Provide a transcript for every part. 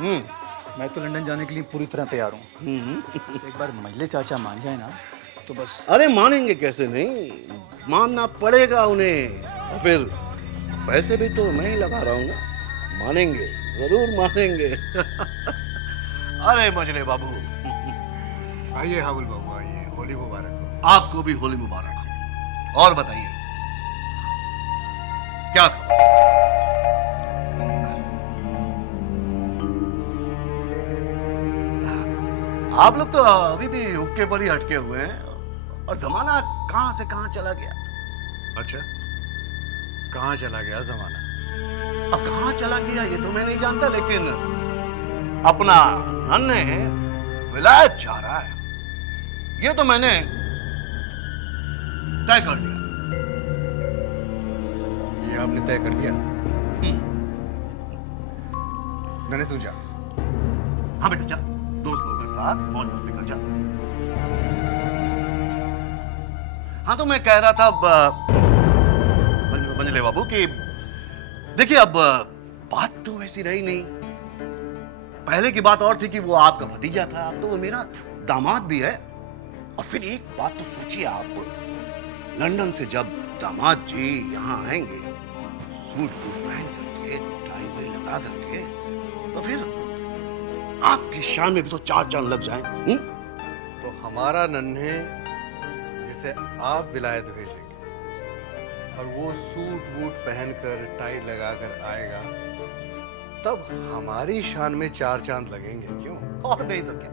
मैं तो लंदन जाने के लिए पूरी तरह तैयार हूँ। एक बार मजले चाचा मान जाए ना तो बस। अरे मानेंगे कैसे नहीं, मानना पड़ेगा उन्हें। और फिर पैसे भी तो मैं ही लगा रहा हूँ ना, मानेंगे, जरूर मानेंगे। अरे मजले बाबू, आइए हाबुल बाबू, आइए, होली मुबारक हो। आपको भी होली मुबारक हो। और बताइए क्या खबर? आप लोग तो अभी भी हुक्के पर ही हटके हुए हैं और जमाना कहां से कहां चला गया। अच्छा, कहाँ चला गया जमाना? अब कहां चला गया ये तो मैं नहीं जानता, लेकिन अपना नन्हे विलायत जा रहा है, ये तो मैंने तय कर लिया। ये आपने तय कर लिया? नन्हे तू जा। हाँ बेटा, चल, दोस्त लोगों के साथ मौज मस्ती कर, चल। हाँ तो मैं कह रहा था बंजले बाबू कि देखिए, अब बात तो वैसी रही नहीं। पहले की बात और थी कि वो आपका भतीजा था, अब तो वो मेरा दामाद भी है। और फिर एक बात तो सोचिए आप, लंदन से जब दामाद जी यहाँ आएंगे सूट बूट पहन करके, टाई वाई लगा करके, तो फिर आपकी शान में भी तो चार चांद लग जाए। तो हमारा नन्हे जिसे आप विलायत भेजेंगे और वो सूट बूट पहनकर टाई लगाकर आएगा, तब हमारी शान में चार चांद लगेंगे, क्यों? और नहीं तो क्या।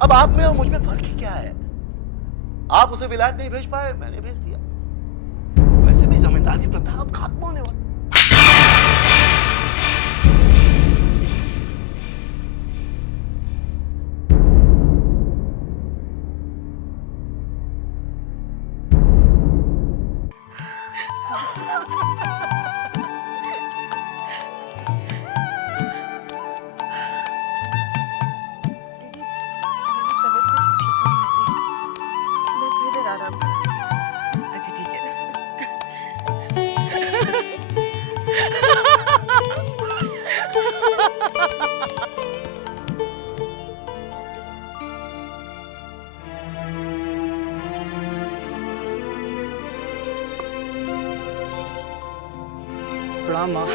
अब आप में और मुझ में फर्क ही क्या है? आप उसे विलायत नहीं भेज पाए, मैंने भेज दिया। वैसे भी जमींदारी प्रथा अब खत्म होने वाली। अच्छा ठीक है। प्रणाम माँ।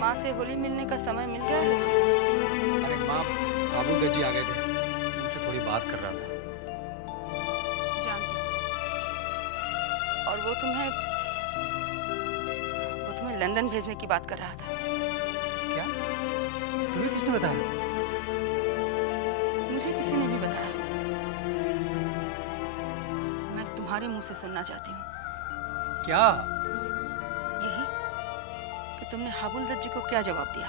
माँ से होली मिलने का समय मिल गया है तो? अरे माँ, बाबू दर्जी आ गए थे, उनसे थोड़ी बात कर रहा था। जानती हूँ। और वो तुम्हें लंदन भेजने की बात कर रहा था। क्या? तुम्हें किसने बताया? मुझे किसी ने भी बताया। मैं तुम्हारे मुंह से सुनना चाहती हूँ। क्या? यही कि तुमने हाबुल दर्जी को क्या जवाब दिया?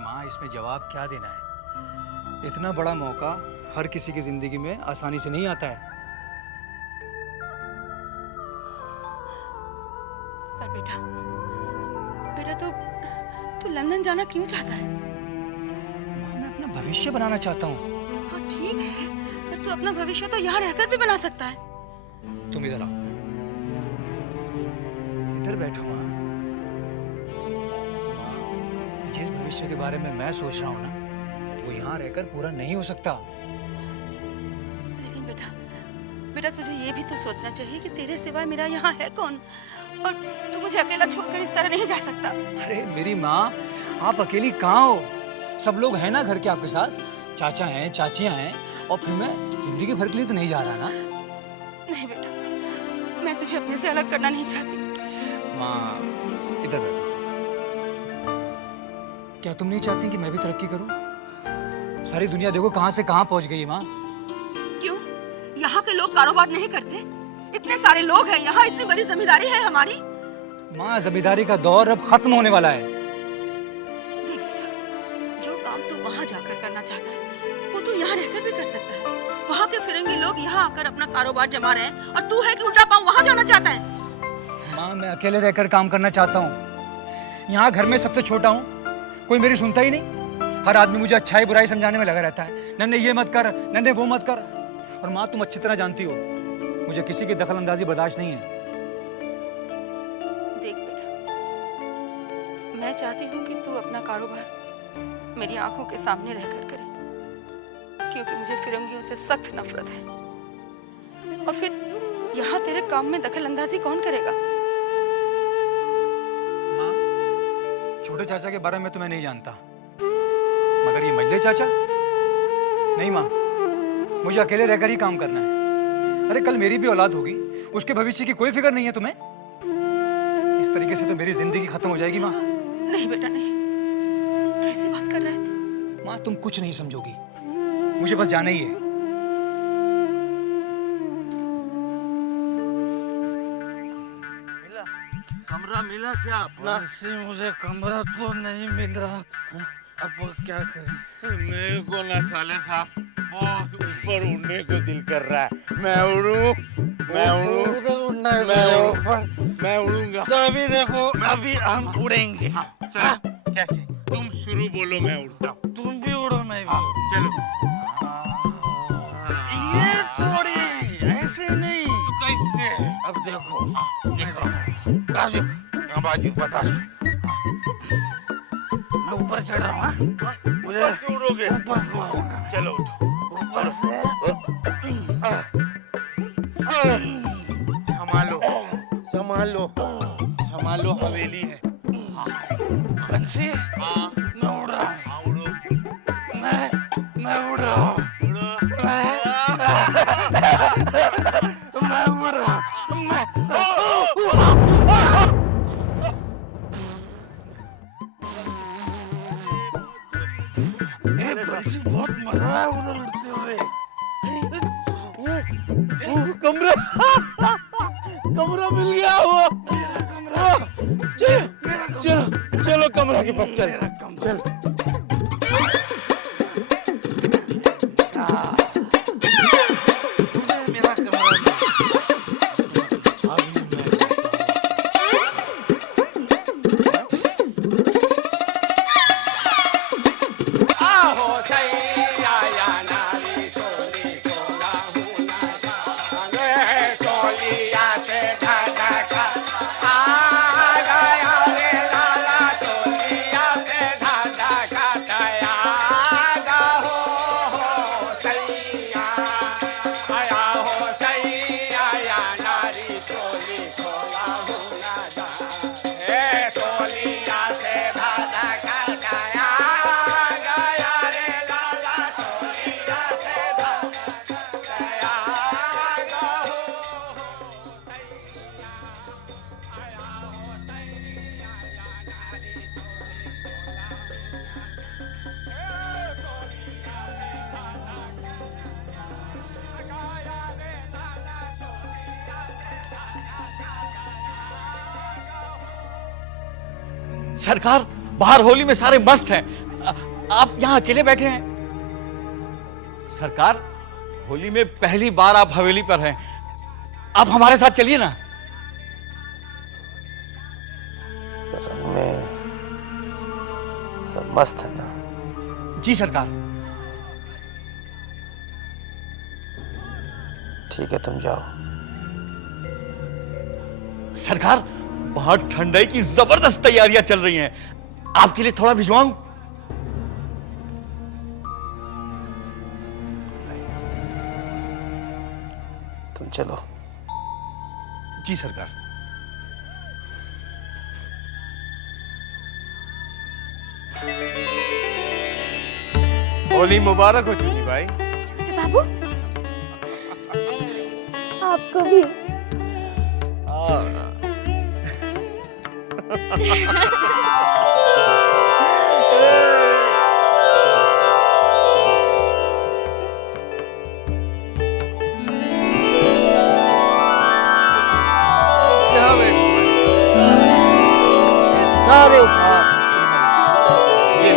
माँ, इसमें जवाब क्या देना है? इतना बड़ा मौका हर किसी की जिंदगी में आसानी से नहीं आता है। पर बेटा तू लंदन जाना क्यों चाहता है? माँ, मैं अपना भविष्य बनाना चाहता हूँ। हाँ ठीक है, पर तू अपना भविष्य तो यहाँ रहकर भी बना सकता है। तुम इधर आओ, इधर बैठो माँ। माँ, जिस भविष्य के बारे में मैं सोच रहा हूँ ना, वो यहाँ रहकर पूरा नहीं हो सकता। लेकिन बेटा तुझे ये भी तो सोचना चाहिए कि तेरे सिवाय मेरा यहाँ है कौन, और तू मुझे अकेला छोड़कर इस तरह नहीं जा सकता। अरे मेरी माँ, आप अकेली कहाँ हो? सब लोग हैं ना घर के आपके साथ, चाचा हैं, चाचियाँ हैं, और फिर मैं जिंदगी भर के लिए तो नहीं जा रहा ना। नहीं बेटा, मैं तुझे अपने से अलग करना नहीं चाहती। माँ, इधर बैठो। क्या तुम नहीं चाहती कि मैं भी तरक्की करूं? सारी दुनिया देखो कहां से कहां पहुंच गई है माँ। क्यों? यहाँ के लोग कारोबार नहीं करते? इतने सारे लोग हैं यहाँ, इतनी बड़ी जमींदारी है हमारी। माँ, जमींदारी का दौर अब खत्म होने वाला है। देख बेटा, जो काम तू वहाँ जाकर करना चाहता है वो तू यहाँ रहकर भी कर सकता है। वहाँ के फिरंगी लोग यहाँ आकर अपना कारोबार जमा रहे हैं, और तू है कि उल्टा पाँव वहाँ जाना चाहता है। माँ, मैं अकेले रहकर काम करना चाहता हूँ। यहाँ घर में सबसे छोटा हूँ, कोई मेरी सुनता ही नहीं। हर आदमी मुझे अच्छाई बुराई समझाने में लगा रहता है। नन्हे ये मत कर, नन्हे वो मत कर। और माँ, तुम अच्छी तरह जानती हो मुझे किसी की दखल अंदाजी बर्दाश्त नहीं है। देख बेटा, मैं चाहती हूँ कि तू अपना कारोबार मेरी आंखों के सामने रहकर करे, क्योंकि मुझे फिरंगियों से सख्त नफरत है। और फिर यहाँ तेरे काम में दखल अंदाजी कौन करेगा? माँ, छोटे चाचा के बारे में तो मैं नहीं जानता, मगर ये मजले चाचा, नहीं माँ, मुझे अकेले रहकर ही काम करना है। अरे कल मेरी भी औलाद होगी, उसके भविष्य की कोई फिक्र नहीं है तुम्हें? इस तरीके से तो मेरी जिंदगी खत्म हो जाएगी माँ। नहीं बेटा नहीं, कैसी बात कर रहा है तू? माँ तुम कुछ नहीं समझोगी, मुझे बस जाना ही है। कमरा मिला क्या अपना? मुझे कमरा तो नहीं मिल रहा, अब क्या करें? मेरे को ना साले साहब बहुत ऊपर उड़ने को दिल कर रहा है। मैं उड़ूं, मैं उड़ूं, उधर उड़ना है, मैं मेरे उड़ूं। ऊपर। मैं उड़ूंगा। तो अभी देखो, अभी हम उड़ेंगे। चलो, कैसे? तुम शुरू बोलो, मैं उड़ता हूँ। तुम भी उड़ो, मैं भी उड़ूं। चलो। ये थोड़ी ऐसे नहीं। तो कैसे? अब देखो, देखो, बाजू, बाजू बता। मैं ऊपर चढ़ रहा हूँ। हाँ? मुझे ऊपर से उड़ोगे? ऊपर से उड़ूंगा। चलो उठो। ऊपर से संभालो, संभालो, संभालो, हवेली है। बंसी, हाँ, मैं उड़ रहा हूँ। हाँ, उड़ो, मैं उड़ रहा हूँ। उड़ो। मैं उड़ रहा हूँ। बंसी, बहुत मजा है उधर उड़ते हुए। कमरा, कमरा मिल गया। वो मेरा कमरा, चलो, चलो, चलो कमरा के पास चल। मेरा कमरा। चल। मुझे मेरा कमरा मिल गया। अभी मैं सरकार, बाहर होली में सारे मस्त हैं, आप यहाँ अकेले बैठे हैं। सरकार, होली में पहली बार आप हवेली पर हैं, आप हमारे साथ चलिए ना। रंग में सब मस्त है ना? जी सरकार। ठीक है, तुम जाओ। सरकार, बाहर ठंडाई की जबरदस्त तैयारियां चल रही हैं, आपके लिए थोड़ा भिजवाऊं? तुम चलो। जी सरकार। होली मुबारक हो चुनी भाई। छोटे बाबू, आपको भी। सारे उपहार ये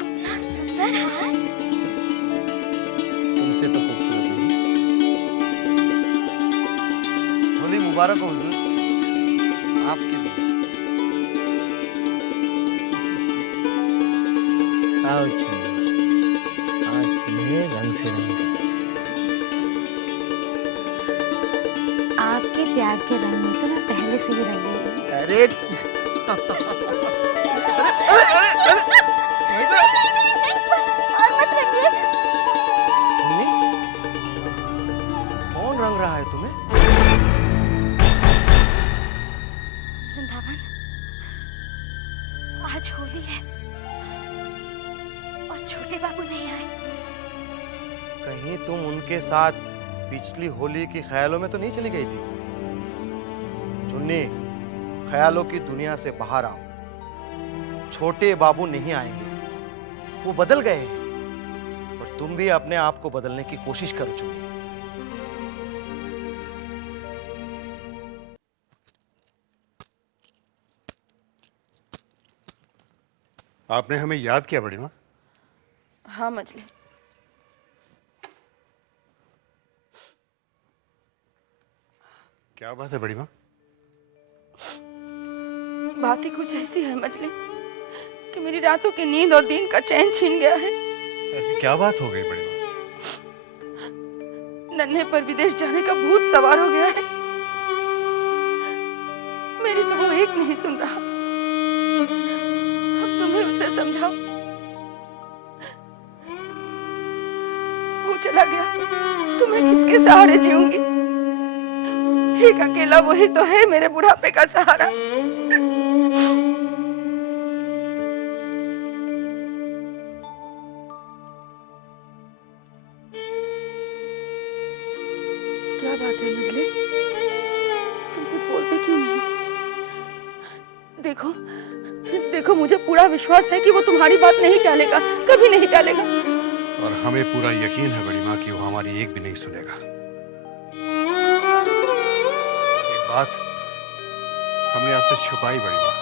इतना सुंदर हार। तुमसे तो खूबसूरत नहीं। होली मुबारक हो हुजूर, आपके लिए। आओ चुनी, आज तुम्हें रंग से रंग आपके प्यार के रंग में तो मैं पहले से ही रंगी हुई हूँ। अरे बस और मत रंगिए। कौन रंग रहा है तुम्हें? वृंदावन, आज होली है और छोटे बाबू नहीं आए। कहीं तुम उनके साथ पिछली होली की ख्यालों में तो नहीं चली गई थी? चुन्नी, ख्यालों की दुनिया से बाहर आओ। छोटे बाबू नहीं आएंगे, वो बदल गए हैं। और तुम भी अपने आप को बदलने की कोशिश करो चुन्नी। आपने हमें याद किया बड़ी माँ? हाँ मजले, क्या बात है बड़ी माँ? बात ही कुछ ऐसी है मजले कि मेरी रातों की नींद और दिन का चैन छीन गया है। ऐसी क्या बात हो गई बड़ी माँ? नन्हे पर विदेश जाने का भूत सवार हो गया है। मेरी तो वो एक नहीं सुन रहा। अब तुम्हें उसे समझाओ। वो चला गया तो मैं किसके सहारे जीऊंगी? एक अकेला वही तो है मेरे बुढ़ापे का सहारा। क्या बात है मजले, तुम कुछ बोलते क्यों नहीं? देखो देखो, मुझे पूरा विश्वास है कि वो तुम्हारी बात नहीं टालेगा, कभी नहीं टालेगा। और हमें पूरा यकीन है बड़ी माँ कि वो हमारी एक भी नहीं सुनेगा। एक बात हमने आपसे छुपाई बड़ी माँ।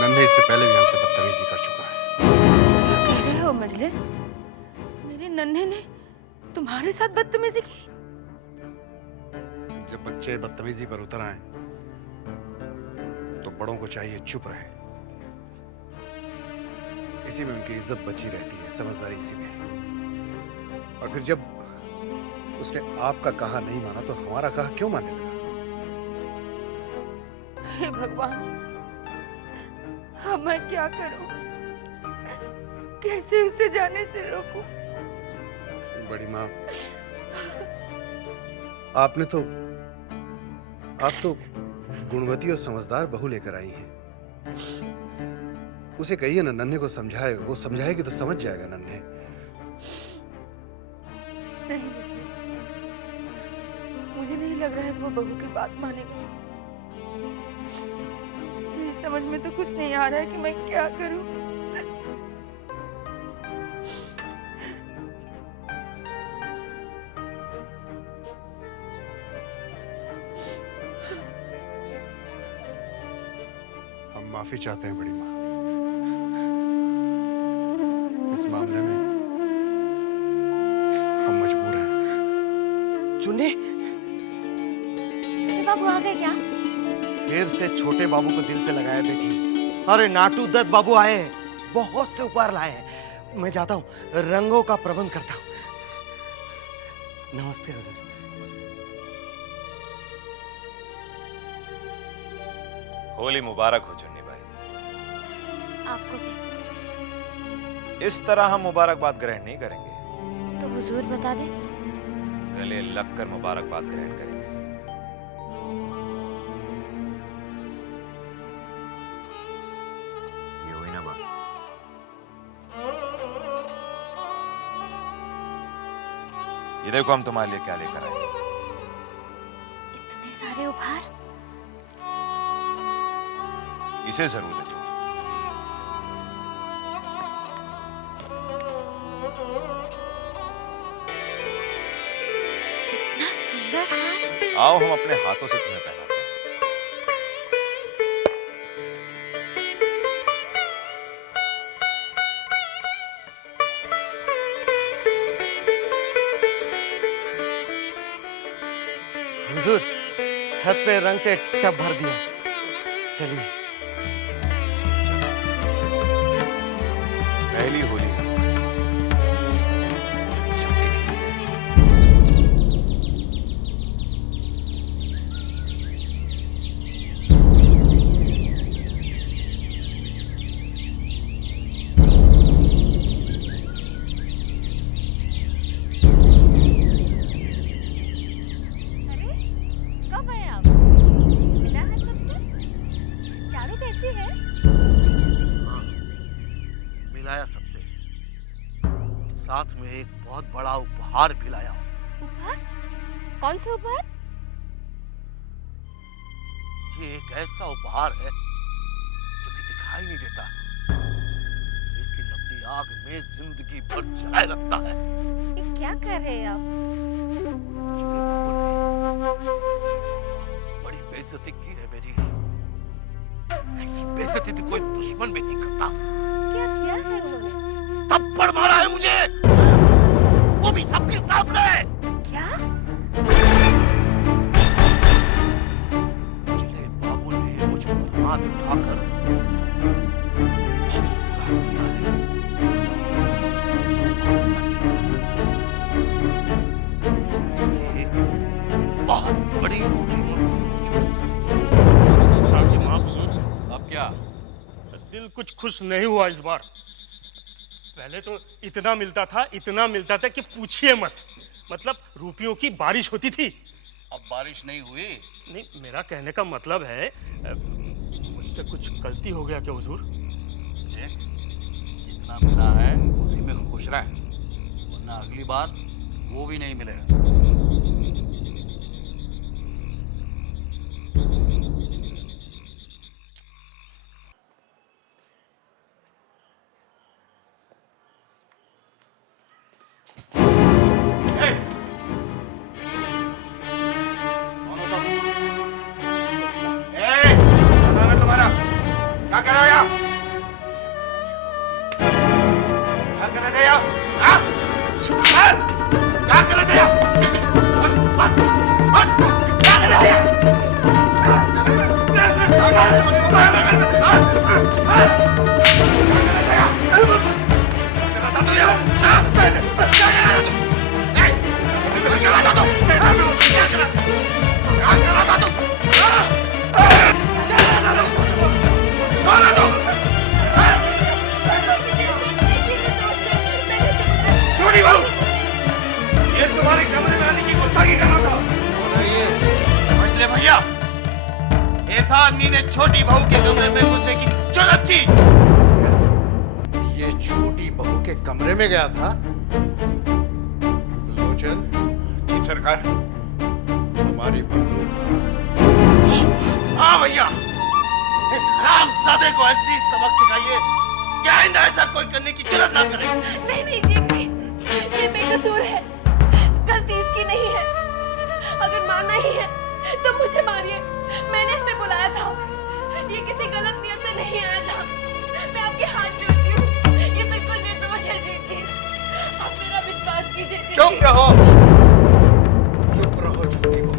नन्हे इससे पहले भी हमसे बदतमीजी कर चुका है। क्या कह रहे हो मजले? मेरे नन्हे ने तुम्हारे साथ बदतमीजी की? जब बच्चे बदतमीजी पर उतर आए तो बड़ों को चाहिए चुप रहे। इसी में उनकी इज्जत बची रहती है, समझदारी इसी में। और फिर जब उसने आपका कहा नहीं माना तो हमारा कहा क्यों मानने लगा? हे भगवान, अब मैं क्या करूं? कैसे उसे जाने से रोकूं? बड़ी माँ, आप तो गुणवती और समझदार बहू लेकर आई हैं। उसे कहिए ना नन्हे को समझाए, वो समझाएगी तो समझ जाएगा नन्हे। नहीं मजले, मुझे नहीं लग रहा है कि वो बहू की बात मानेगा। मेरी समझ में तो कुछ नहीं आ रहा है कि मैं क्या करूं। हम माफी चाहते हैं बड़ी माँ। इस मामले में हम मजबूर हैं। चुन्नी, छोटे बाबू आ गए क्या? फिर से छोटे बाबू को दिल से लगाया बेटी। अरे नाटू दत्त बाबू आए हैं, बहुत से उपहार लाए हैं। मैं जाता हूँ, रंगों का प्रबंध करता हूँ। नमस्ते हुजूर। होली मुबारक हो चुन्नी भाई। आपको भी। इस तरह हम मुबारकबाद ग्रहण नहीं करेंगे, तो हुजूर बता दे। गले लगकर मुबारकबाद ग्रहण करेंगे। ये हुई ना बात। ये देखो हम तुम्हारे लिए क्या लेकर आए। इतने सारे उपहार। इसे जरूर देखो। इतना सुंदर हार। आओ हम अपने हाथों से तुम्हें पहनाते हैं। हुजूर, छत पे रंग से टब भर दिया। चलिए। पहली होली है तुम्हारे साथ। जम के खेली जाए। साथ में एक बहुत बड़ा उपहार भी लाया हूँ। उपहार? कौन सा उपहार? ये एक ऐसा उपहार है जो कि दिखाई नहीं देता, लेकिन अपनी आग में जिंदगी भर जलाए रखता है। ये क्या कर रहे हैं आप? चूंकि बाबू ने बड़ी बेइज्जती की है मेरी, ऐसी बेइज्जती तो कोई दुश्मन भी नहीं करता। क्या किया है उन्होंने? थप्पड़ मारा है मुझे, वो भी सबके सामने। क्या? जिले बाबू ने मुझ पर हाथ उठाकर बहुत बुरा किया है। इसकी एक बहुत बड़ी कीमत मुझे चुकानी पड़ेगी। गुस्ताखी माफ हुजूर, अब क्या? दिल कुछ खुश नहीं हुआ इस बार। पहले तो इतना मिलता था कि पूछिए मत। मतलब रुपयों की बारिश होती थी। अब बारिश नहीं हुई। नहीं, मेरा कहने का मतलब है मुझसे कुछ गलती हो गया क्या हुजूर? देख, जितना मिला है उसी में खुश रह, वरना अगली बार वो भी नहीं मिलेगा। क्या कर रहे हो यहाँ? क्या कर रहे थे यहाँ? हाँ? हाँ? क्या कर रहे थे यहाँ? क्या कर रहे थे यहाँ? छोटी बहू, ये तुम्हारे कमरे में आने की गुस्ताखी कर रहा था। समझ ले भैया, ऐसा आदमी ने छोटी बहू के कमरे में घुसने की जुर्रत की। ये छोटी बहू के कमरे में गया था? लोचन, जी सरकार। हमारी बंदूक। हाँ भैया, इस हरामजादे को ऐसी सबक सिखाइए कि आइंदा ऐसा कोई करने की जुर्रत ना करे। नहीं नहीं जेठ जी, ये बेकसूर है, गलती इसकी नहीं है। अगर मारना ही है तो मुझे मारिए, मैंने इसे बुलाया था। ये किसी गलत नियत से नहीं आया था। मैं आपके हाथ जोड़ती हूँ, ये बिल्कुल निर्दोष है जेठ जी। आप मेरा विश्वास कीजिए जेठ जी। चुप रहो, चुप रहो छोटी बहू।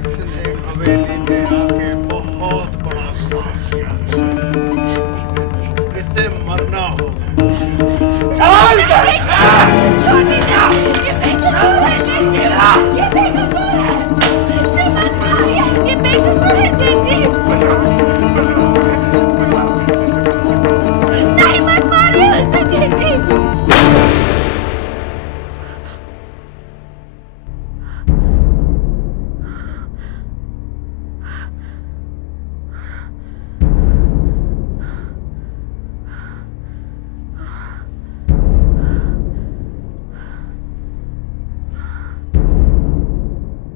इसने हवेली में आके बहुत बड़ा गुनाह किया। इसे मरना होगा। चल!